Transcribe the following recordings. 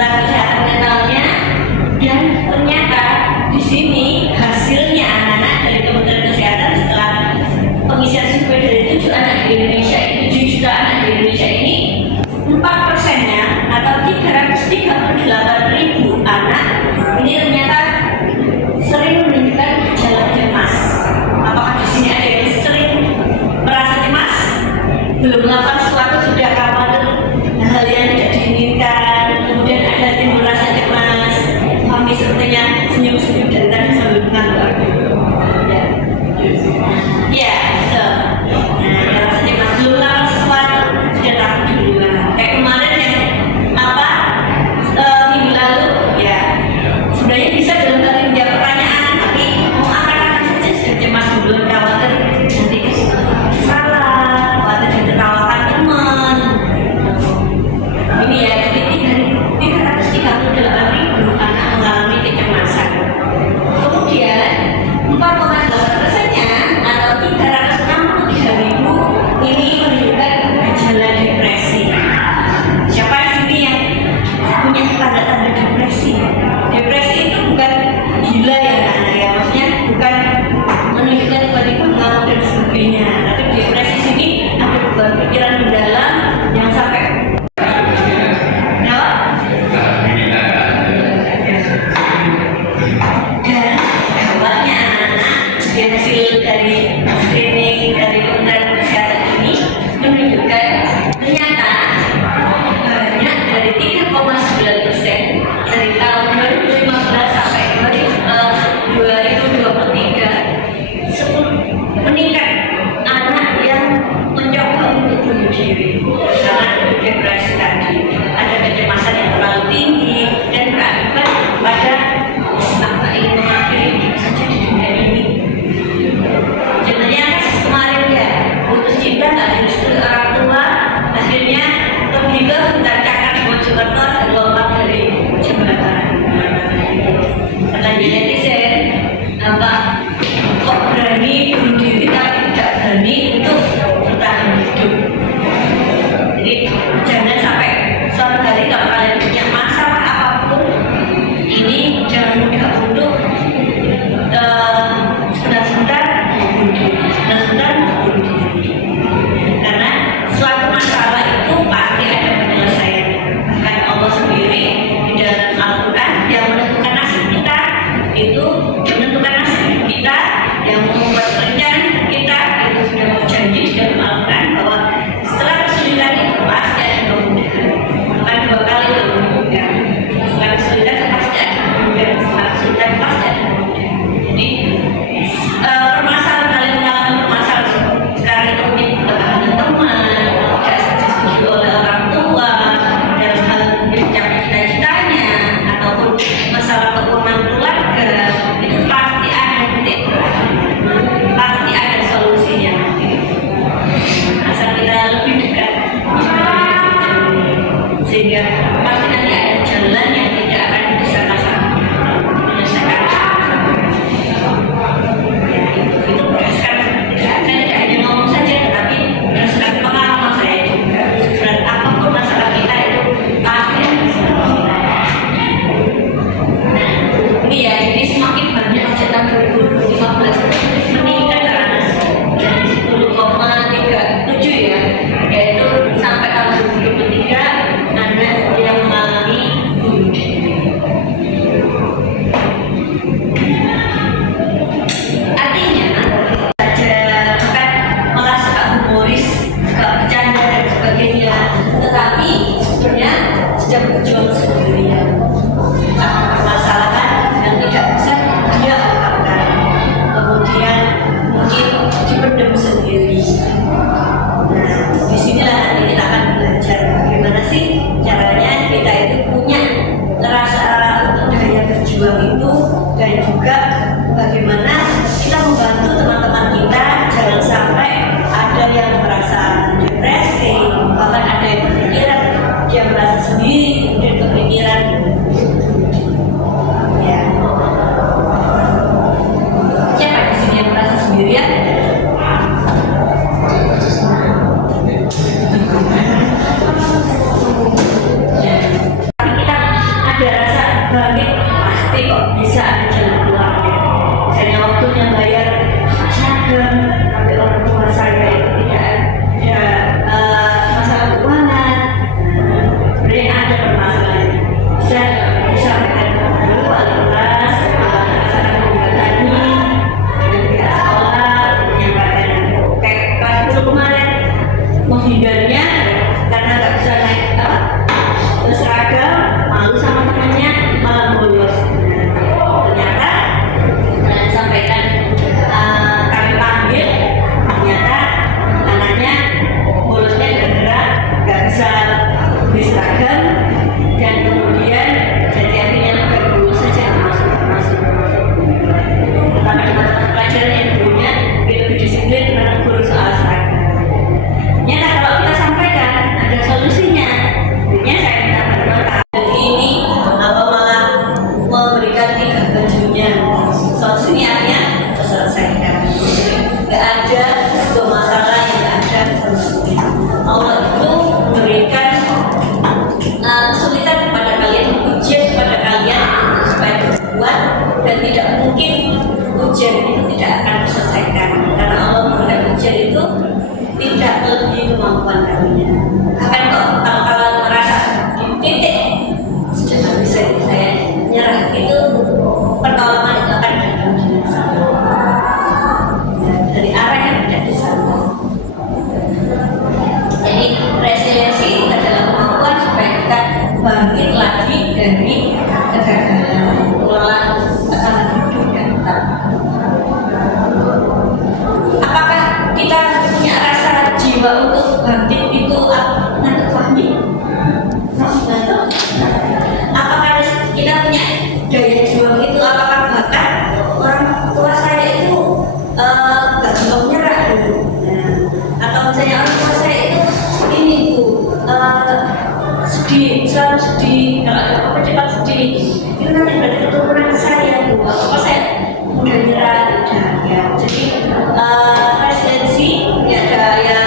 tentang kesehatan mentalnya. Dan ternyata di sini hasilnya anak-anak dari Kementerian Kesehatan setelah pengisian survei dari 7 anak di Indonesia, 7 juta anak di Indonesia ini, 4%-nya atau 338.000 anak ini ternyata sering menunjukkan gejala cemas. Apakah di sini ada yang sering merasa cemas? Belum melakukan sesuatu sudah khawatir hal yang tidak diinginkan, kemudian ada timbul rasa cemas, kami sepertinya senyum-senyum dari tadi sambil mengantuk. Ya, betul. Nah, rasa cemas belum melakukan sesuatu sudah takut duluan. Kayak kemarin yang minggu lalu, ya sebenarnya bisa dalam kali menjawab pertanyaan, tapi mau angkat-angkat saja sudah cemas duluan, khawatir nanti salah, khawatir ditertawakan teman. Ini ya, jadi 338.000 anak mengalami kecemasan. Kemudian 4,8%-nya atau 363.000 ini menunjukkan gejala depresi. Siapa di sini yang punya tanda-tanda depresi? Depresi itu bukan gila ya, anak ya, maksudnya bukan menunjukkan tiba-tiba ngamuk dan sebagainya. Tapi depresi sini ada beban pikiran mendalam yang sampai hasil dari screening dari Kementerian Kesehatan ini menunjukkan ternyata banyak dari 3,9% dari tahun 2015 sampai 2023 meningkat anak yang mencoba untuk bunuh diri karena depresi tadi, ada kecemasan yang terlalu tinggi dan berakibat pada apa ingin mengakhiri hidup saja di dunia ini. Sebenarnya kasus kemarin ya, putus cinta nggak direstui orang tua, akhirnya pergi ke hutan cakar di Mojokerto dan lompat dari jembatan. Katanya netizen, kok berani bunuh diri tapi tidak berani untuk bertahan hidup. Jadi jangan sampai suatu hari kalau kalian punya masalah apapun, ini jangan mudah untuk sebentar-sebentar bunuh diri. Karena suatu masalah itu pasti ada penyelesaiannya. Bahkan Allah sendiri di dalam Al-Quran yang menentukan nasib kita itu menentukan nasib kita, yang membuat rencana kita itu sudah berjanji di dalam Al-Quran bahwa setelah kesulitan itu pasti ada kemudahan. Bukan 2 kali kemudahan. Setelah kesulitan pasti ada kemudahan. Setelah kesulitan pasti ada kemudahan. Jadi permasalahan kalian mengalami permasalahan sekarang itu mungkin tekanan teman, tidak setuju oleh orang tua dalam hal mencapai cita-citanya ataupun masalah keuangan keluarga, itu pasti ada titik berakhir, pasti ada solusinya asal kita lebih dekat sehingga pasti nanti ada jalan yang tidak akan bisa menyelesaikan. Itu berdasarkan saya tidak hanya ngomong saja, tetapi berdasarkan pengalaman saya juga. Berat apapun masalah kita itu pasti ada solusi. Nah, ini ya, jadi semakin banyak sejak tahun 2015 meningkat terus dari 10,37 ya, yaitu sampai tahun 2023 anak yang mengalami bunuh diri. Artinya malah suka humoris, suka bercanda dan sebagainya, tetapi sebenarnya sedang berjuang sendirian karena permasalahan yang tidak bisa dia ungkapkan, kemudian mungkin dipendam sendiri. Nah, disinilah nanti kita akan belajar bagaimana sih caranya kita itu punya rasa untuk daya berjuang itu, dan juga bagaimana kita membantu teman-teman kita jangan sampai ada yang merasa depresi, bahkan ada yang berpikiran dia merasa sendiri, kemudian mungkin ujian itu tidak akan terselesaikan karena Allah memberikan ujian itu tidak melebihi kemampuan kami. Bahkan kalau kalian merasa di titik sudah nggak bisa saya nyerah, itu pertolongan itu akan datang dari arah yang tidak disangka. Jadi resiliensi itu adalah kemampuan supaya kita bangkit lagi dari kegagalan, mengelola tekanan hidup yang tetap. Apakah kita punya rasa jiwa untuk bangkit itu? Nanti Fahmi, apakah kita punya daya juang itu? Apakah bahkan orang tua saya itu gak gampang nyerah dulu? Atau misalnya orang tua saya itu ini Bu, sedih, selalu sedih, kalau ada apa cepat sedih, itu nanti berarti keturunan ke saya Bu. Apa saya mudah nyerah? Tidak ya. Jadi residensi ya, daya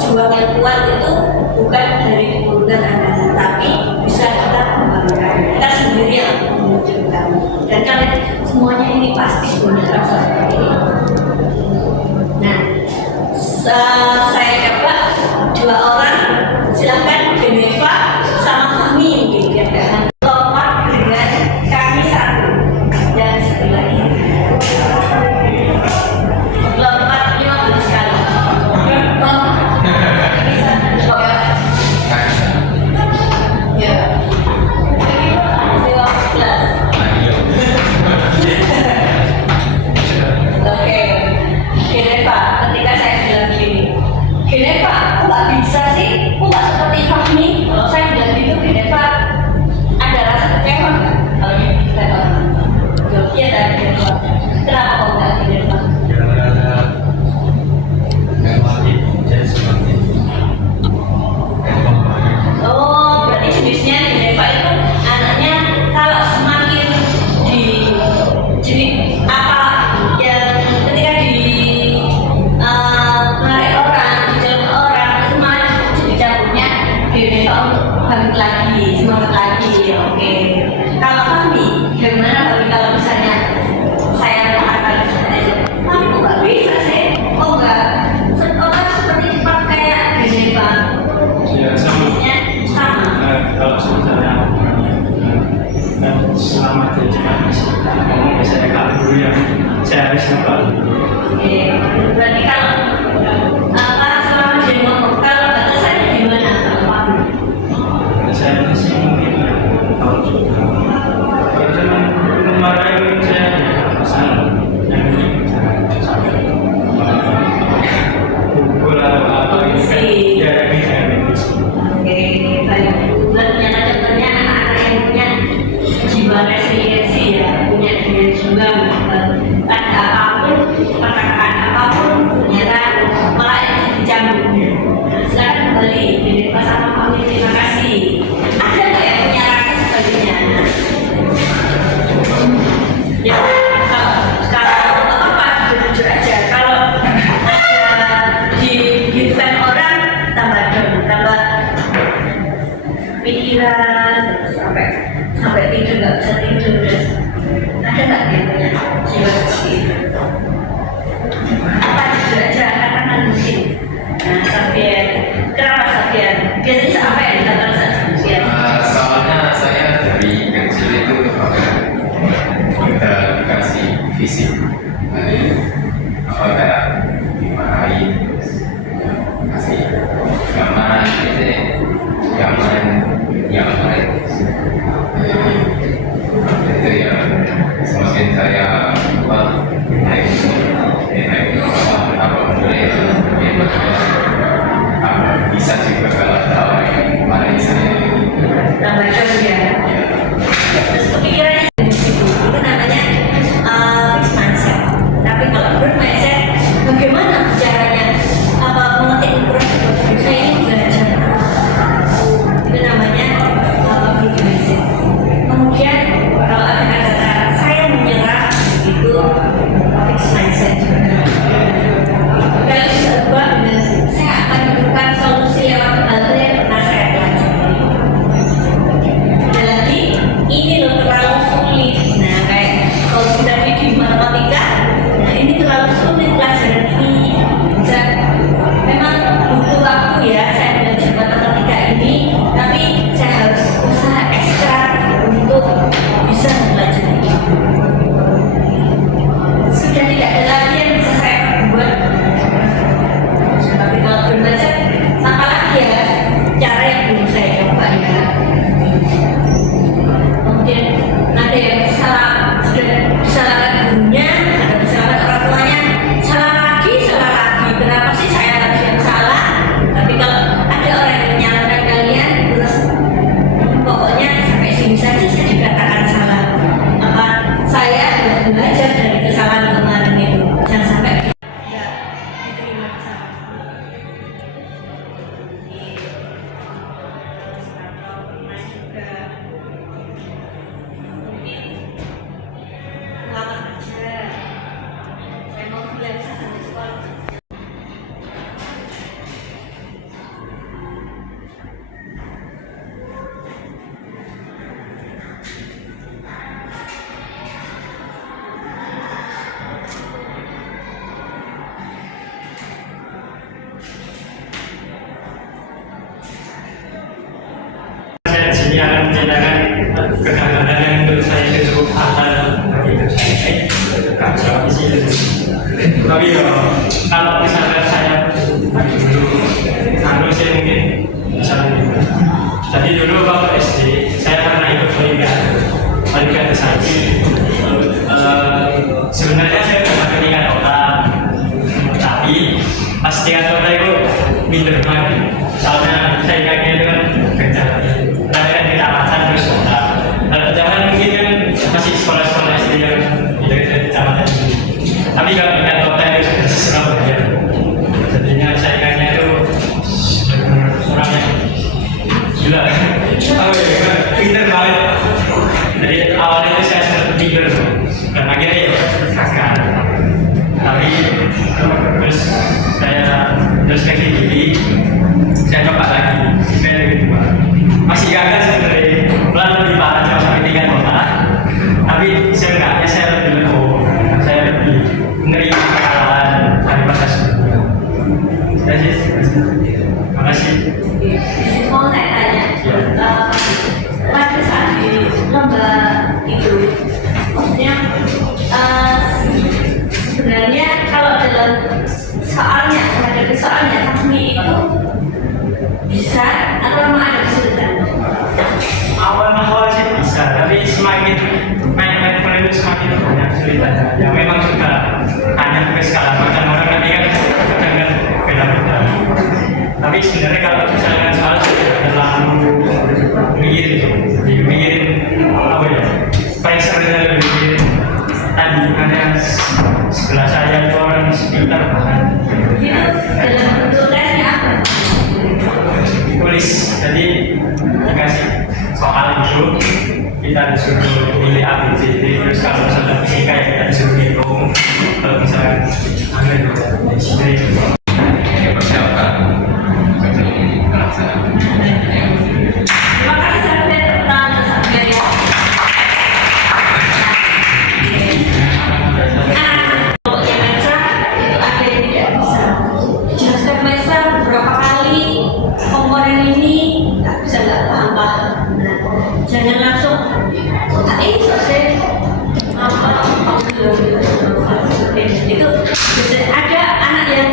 juang yang kuat itu bukan dari keturunan Anda, tapi bisa kita kembangkan, kita sendiri yang menunjukkan. Dan kalian semuanya ini pasti punya rasa seperti ini. Nah, saya coba dua orang, silahkan Geneva sama Fahmi mungkin lompat dengan kami satu dan sebelah ini. Lompatnya bagus sekali. Ya. Oke, Geneva, ketika saya bilang gini, Geneva, kok nggak bisa sih? Kok nggak seperti Fahmi? Kalau saya bilang gitu, Geneva ada rasa kecewa nggak? Kalau gitu, jawab iya dari Geneva. Kenapa kok nggak Geneva? Oh, berarti jenisnya Geneva itu anaknya kalau semakin di jadi apa yang ketika di menarik orang, dijalan orang, semangat jadi cabutnya Geneva untuk bangkit lagi, semangat lagi. Oke. Kalau Fahmi, gimana Fahmi kalau misalnya saya mengatakan Fahmi kok nggak bisa sih? Oh nggak, orang seperti cepat kayak Geneva. Ya, sama. Kalau sebenarnya selama jadi ngomong biasanya kalau dulu yang saya harus apa? Oke, berarti kalau selama dia ngomong, kalau batasannya gimana kalau Fahmi? Saya masih mungkin kalau sudah kalau cuma memarahi saya pesan yang ini sampai pukul atau apa ini ya bisa. Oke, baik. Ternyata contohnya anak-anak yang punya jiwa resiliensi ya, punya daya juang. Ada apapun, perkataan apapun, ternyata malah yang dicambuknya. Sekarang kembali, Geneva sama Fahmi, terima kasih. Ada nggak yang punya rasa sebaliknya? Ya, sekarang apa jujur aja. Kalau ada di kehidupan orang tambah down, tambah pikiran sampai tidur nggak bisa tidur. Ada nggak yang punya jiwa seperti itu? Apa jujur aja katakan mungkin. Nah, Safian, kenapa Safian? Biasanya apa yang dilakukan saat Safian? Soalnya saya dari kecil itu udah dikasih fisik, apa kayak dimarahin, kasih gambaran, gambaran itu ya semakin saya naik apa mulai bisa juga kalau tahu mana saya Tambah down ya. Terus kepikirannya dari situ, itu namanya fixed mindset. Tapi kalau growth mindset, bagaimana caranya? Apa mengetik ukuran saya ini belajar? Itu namanya growth mindset. Kemudian kalau ada kata saya menyerah, Tapi ya kalau misalnya saya lagi dulu sih mungkin bisa lebih. Jadi dulu waktu SD saya pernah ikut Olimpiade sains. Sebenarnya saya pernah tingkat kota, tapi pas tingkat kota itu minder banget. Soalnya saya kayaknya itu kan kerja, tapi kan kita alasan terus kota. Kalau zaman mungkin kan masih sekolah-sekolah SD yang dari kecamatan. Tapi kalau tingkat kota itu sudah Surabaya. Jadinya saya kayaknya itu orang yang gila. Oh iya, pinter banget. Jadi awalnya itu saya sempat minder, dan akhirnya ya gagal. Tapi terus kayak gini, saya coba lagi, saya kedua. Masih gagal sebenarnya, pelan lebih parah cuma sampai tingkat kota. Tapi seenggaknya saya lebih legowo, saya lebih menerima kekalahan daripada sebelumnya. Terima kasih. Mau saya tanya, pada saat di lomba itu, maksudnya sebenarnya kalau dalam soalnya, menghadapi soalnya, kami itu bisa atau memang ada kesulitan? Awal sih bisa, tapi semakin main itu semakin banyak kesulitan. Ya memang sudah hanya ke skala macam orang tadi kan kadang kan beda-beda. Tapi sebenarnya kalau misalnya soal dalam mikirin apa ya, pressure-nya lebih tadi karena sebelah saya itu orang sekitar bahkan Itu dalam bentuk tesnya apa? tulis, jadi dikasih soal itu kita disuruh pilih A, B, C, D. Terus kalau misalnya fisika ya kita disuruh hitung, kalau misalnya ada di Persiapkan sebelum pelaksanaan. Terima kasih sampai pertanyaan sampai ya. Pokoknya Mesa itu ada yang tidak bisa. Jelaskan Mesa beberapa kali komponen ini nggak bisa nggak paham. Jangan langsung selesai apa itu biasanya ada anak yang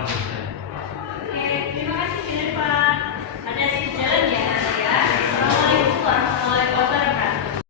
Amin.